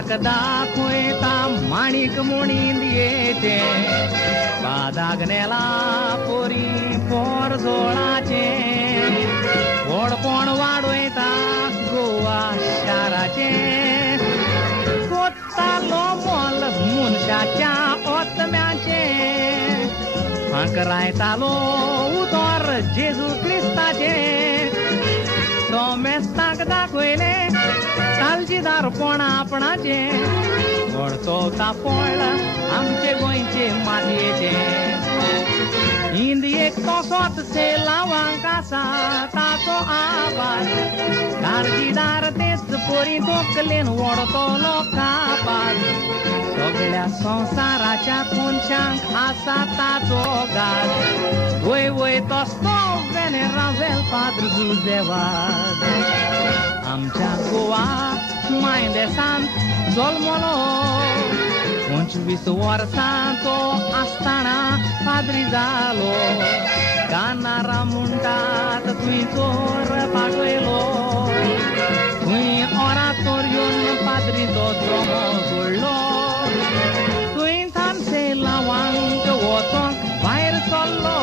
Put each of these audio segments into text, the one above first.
देवाक दाखोयता माणिक म्हणून येते बादागनेला पोरी पोर जोळाचे व्हडपण वाडोयता गोवा शाराचे कोत्तालो मोल मनशाच्या ओतम्याचे हांकरायतालो उदोर जेजू क्रिस्ताचे तो मेस्ताक दाखयले काळजीदारपण आपणाचे व्हडचोवता पळ आमचे गोंयचे मातयेचे हिंदयेक तसोच सेलावांक आसा ताचो आवाज काळजीदार तेच पोरी तोकलेन व्हडतलो कापार सगळ्या संसाराच्या कोनशांक आसा ताचो गाज वय वय तसतो वेनेरावेल पाद्र जुजेवाज आमच्या गोवा मायदेसान जल्मलो 25 वर्सांचो आसतना पाद्री जालो कानारा म्हणटात थंय चोर पाटयलो थंय ओरातोर्योन पाद्रीचो द्रोमो जोडलो थंय तानसे लावांक वचोंक भायर चल्लो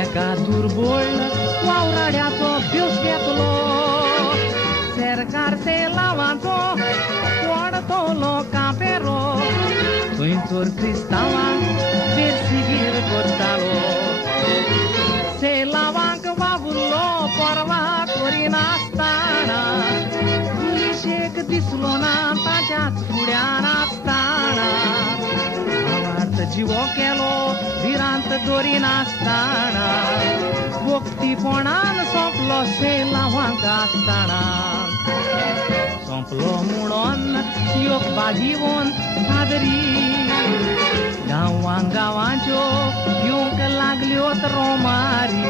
एका दुर्बळ वावराड्याचो भ्योस घेतलो सरकार से लावांचो वाडतलो कापेरो थंय चोर क्रिस्तांवांक बेरसिगीर करतालो से लावांक वावुरलो परवा करिनासतना पुलिशेक दिसलो ना ताच्याच फुड्यान आसतना भावार्थ जिवो केलो भिरांत दरिनासतना भक्तीपणान सोंपलो से लावांक आसतना सोंपलो म्हणून योक बाजीवोन पादरी गांवां गांवांच्यो येवंक लागल्योत रोमारी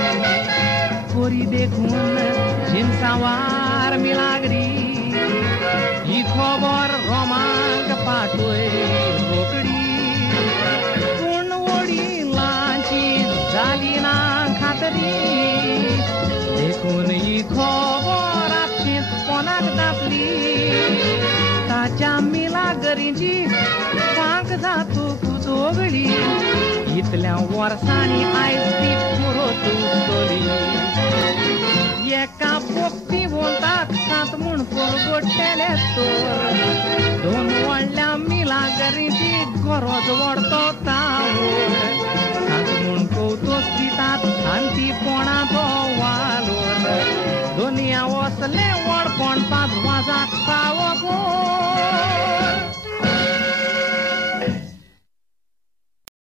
कोरी देखून जिनसावार मिलाग्री ही खबर रोमांक पाठय रोकडी पूण वडिलांची जाली ना खात्री देखून ही खबर आपशींच कोणाक दापली ताच्या मिलागरीची सांग जातूक जोगळी इतल्या वर्सांनी आयज ती पुरोत उरतली एका पोपटी बोलतात सात म्हूण परगोट्टेले तर दोन व्हडल्या मिलागरीची गरज व्हडतो तावड सात म्हूण कौतोस दितात शांतीपणाचो वालोर दुनिया वसले व्हडपण पाजवाजाक पावो